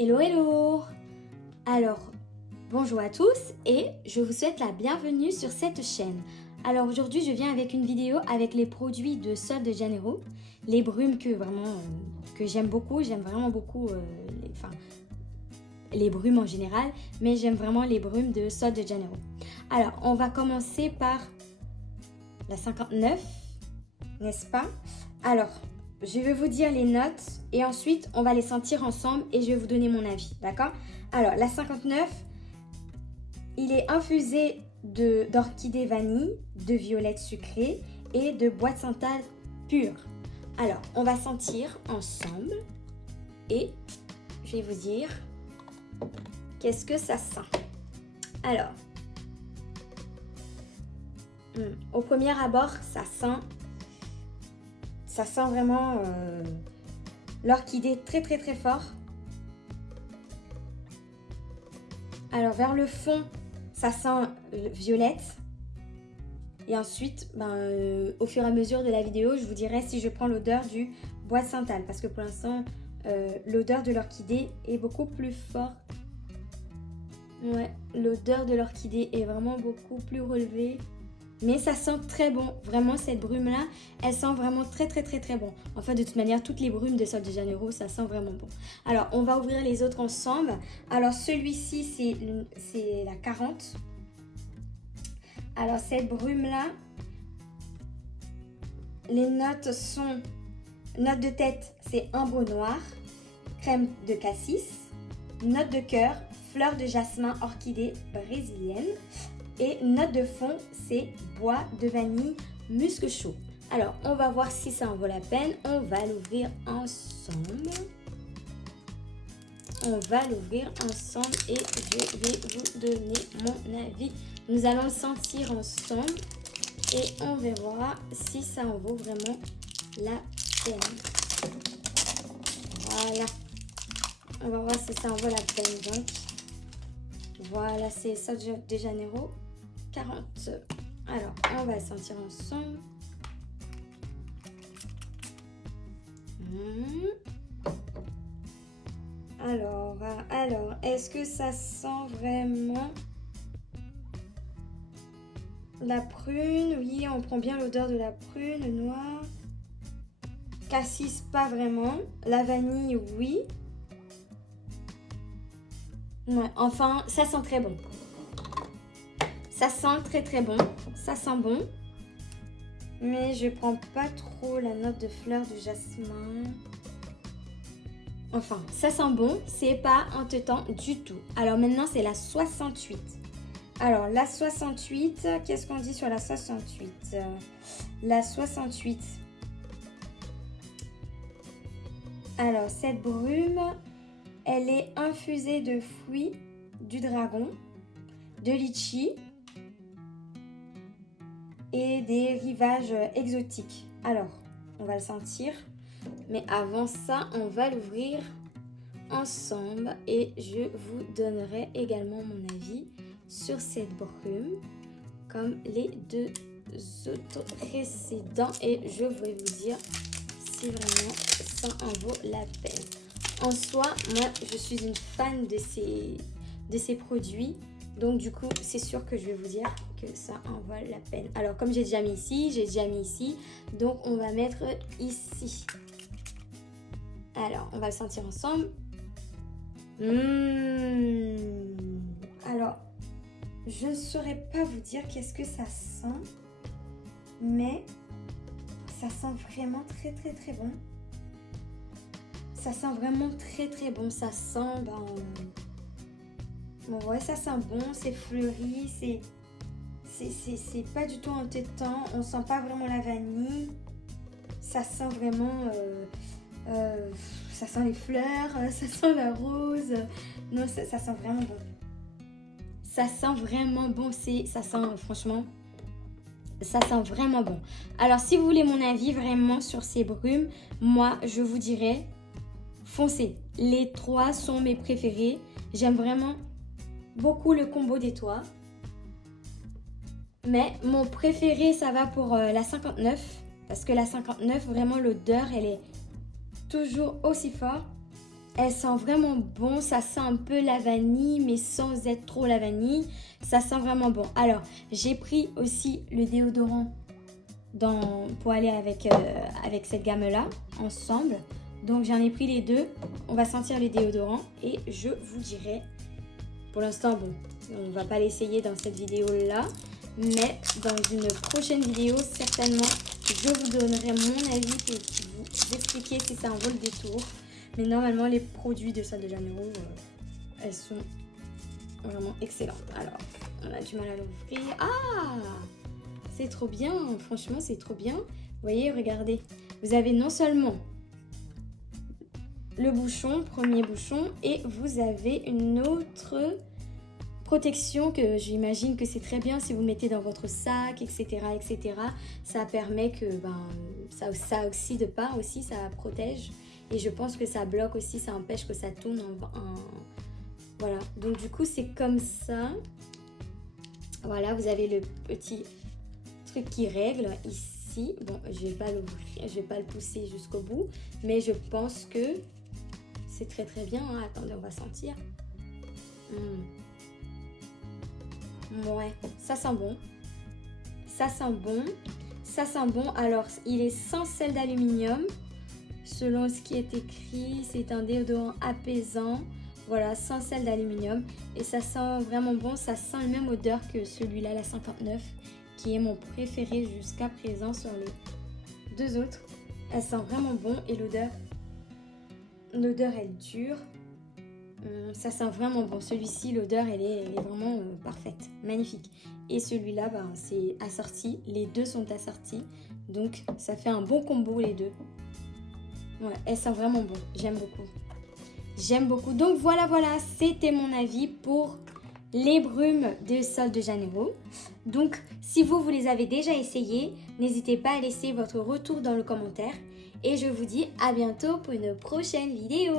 Hello hello. Alors, bonjour à tous et je vous souhaite la bienvenue sur cette chaîne. Alors aujourd'hui je viens avec une vidéo avec les produits de Sol de Janeiro, les brumes que j'aime beaucoup, j'aime vraiment beaucoup les brumes en général, mais j'aime vraiment les brumes de Sol de Janeiro. Alors on va commencer par la 59, n'est-ce pas? Alors, je vais vous dire les notes et ensuite on va les sentir ensemble et je vais vous donner mon avis, d'accord? Alors, la 59, il est infusé d'orchidée vanille, de violette sucrée et de bois de santal pur. Alors, on va sentir ensemble et je vais vous dire qu'est-ce que ça sent. Alors, au premier abord, ça sent vraiment l'orchidée très très très fort. Alors vers le fond, ça sent violette. Et ensuite, au fur et à mesure de la vidéo, je vous dirai si je prends l'odeur du bois de santal. Parce que pour l'instant, l'odeur de l'orchidée est beaucoup plus forte. Ouais, l'odeur de l'orchidée est vraiment beaucoup plus relevée. Mais ça sent très bon. Vraiment, cette brume-là, elle sent vraiment très, très, très, très bon. Enfin, de toute manière, toutes les brumes de Sol de Janeiro, ça sent vraiment bon. Alors, on va ouvrir les autres ensemble. Alors, celui-ci, c'est la 40. Alors, cette brume-là, les notes sont... Note de tête, c'est ambre noir, crème de cassis, note de cœur, fleur de jasmin, orchidée brésilienne. Et note de fond, c'est bois de vanille, musc chaud. Alors, on va voir si ça en vaut la peine. On va l'ouvrir ensemble. On va l'ouvrir ensemble et je vais vous donner mon avis. Nous allons le sentir ensemble et on verra si ça en vaut vraiment la peine. Voilà. On va voir si ça en vaut la peine. Donc, voilà, c'est Sol de Janeiro 40. Alors, on va le sentir ensemble. Alors, est-ce que ça sent vraiment la prune? Oui, on prend bien l'odeur de la prune, le noir. Cassis, pas vraiment. La vanille, oui. Ouais, enfin, ça sent très bon. Ça sent très très bon. Ça sent bon. Mais je prends pas trop la note de fleur de jasmin. Enfin, ça sent bon. C'est pas entêtant du tout. Alors maintenant, c'est la 68. Alors, la 68, qu'est-ce qu'on dit sur la 68? La 68. Alors, cette brume... Elle est infusée de fruits du dragon, de litchi et des rivages exotiques. Alors, on va le sentir. Mais avant ça, on va l'ouvrir ensemble et je vous donnerai également mon avis sur cette brume, comme les deux autres précédents. Et je vais vous dire si vraiment ça en vaut la peine. En soi, moi, je suis une fan de ces produits. Donc, du coup, c'est sûr que je vais vous dire que ça en vaut la peine. Alors, comme j'ai déjà mis ici, Donc, on va mettre ici. Alors, on va le sentir ensemble. Alors, je ne saurais pas vous dire qu'est-ce que ça sent. Mais ça sent vraiment très, très, très bon. Ça sent vraiment très très bon, ça sent, ouais, ça sent bon, c'est fleuri, c'est pas du tout entêtant, on sent pas vraiment la vanille, ça sent vraiment, ça sent les fleurs, ça sent la rose, non, ça sent vraiment bon. Ça sent vraiment bon, ça sent, franchement, ça sent vraiment bon. Alors, si vous voulez mon avis vraiment sur ces brumes, moi, je vous dirais... Foncez, les trois sont mes préférés. J'aime vraiment beaucoup le combo des trois. Mais mon préféré, ça va pour la 59. Parce que la 59, vraiment l'odeur, elle est toujours aussi forte. Elle sent vraiment bon, ça sent un peu la vanille, mais sans être trop la vanille. Ça sent vraiment bon. Alors, j'ai pris aussi le déodorant pour aller avec cette gamme-là, ensemble. Donc, j'en ai pris les deux. On va sentir le déodorant et je vous dirai. Pour l'instant, bon, on ne va pas l'essayer dans cette vidéo-là. Mais dans une prochaine vidéo, certainement, je vous donnerai mon avis pour vous expliquer si ça en vaut le détour. Mais normalement, les produits de Sol de Janeiro, elles sont vraiment excellentes. Alors, on a du mal à l'ouvrir. Ah! C'est trop bien. Franchement, c'est trop bien. Vous voyez, regardez. Vous avez non seulement le bouchon, premier bouchon, et vous avez une autre protection que j'imagine que c'est très bien si vous le mettez dans votre sac, etc. etc. Ça permet que ça oxyde pas aussi, ça protège. Et je pense que ça bloque aussi, ça empêche que ça tourne Voilà, donc du coup c'est comme ça. Voilà, vous avez le petit truc qui règle ici. Bon, je vais pas l'ouvrir, je vais pas le pousser jusqu'au bout. Mais je pense que c'est très très bien. Hein. Attendez, on va sentir. Ouais, ça sent bon. Ça sent bon. Ça sent bon. Alors, il est sans sel d'aluminium. Selon ce qui est écrit, c'est un déodorant apaisant. Voilà, sans sel d'aluminium. Et ça sent vraiment bon. Ça sent la même odeur que celui-là, la 59, qui est mon préféré jusqu'à présent sur les deux autres. Elle sent vraiment bon et l'odeur, elle dure. Ça sent vraiment bon. Celui-ci, l'odeur, elle est vraiment parfaite, magnifique. Et celui-là, c'est assorti. Les deux sont assortis. Donc, ça fait un bon combo, les deux. Ouais, elle sent vraiment bon. J'aime beaucoup. J'aime beaucoup. Donc, voilà. C'était mon avis pour les brumes de Sol de Janeiro. Donc, si vous les avez déjà essayés, n'hésitez pas à laisser votre retour dans le commentaire. Et je vous dis à bientôt pour une prochaine vidéo.